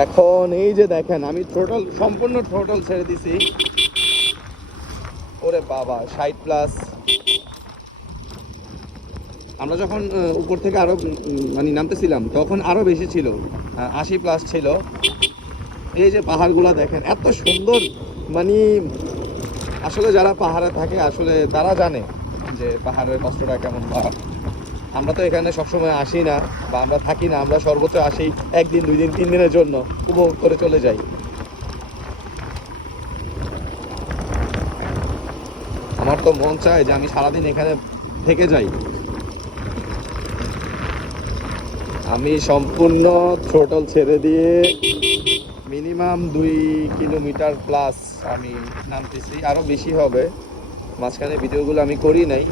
এখন এই যে দেখেন আমি সম্পূর্ণ থ্রোটল ছেড়ে দিছি। ওরে বাবা 60+। আমরা যখন উপর থেকে আরো মানে নামতেছিলাম তখন আরো বেশি ছিল, 80+ ছিল। এই যে পাহাড়গুলা দেখেন এত সুন্দর, মানে আসলে যারা পাহাড়ে থাকে আসলে তারা জানে যে পাহাড়ের কষ্টটা কেমন। বা আমরা তো এখানে সবসময় আসি না বা আমরা থাকি না, আমরা সর্বোচ্চ আসি 1 দিন 2 দিন 3 দিনের জন্য, উপভোগ করে চলে যাই। আমার তো মন চায় যে আমি সারাদিন এখানে থেকে যাই। আমি সম্পূর্ণ থ্রোটল ছেড়ে দিয়ে মিনিমাম 2 কিলোমিটার প্লাস আমি নামতেছি, আরো বেশি হবে। মাঝখানে ভিডিওগুলো আমি করি নাই।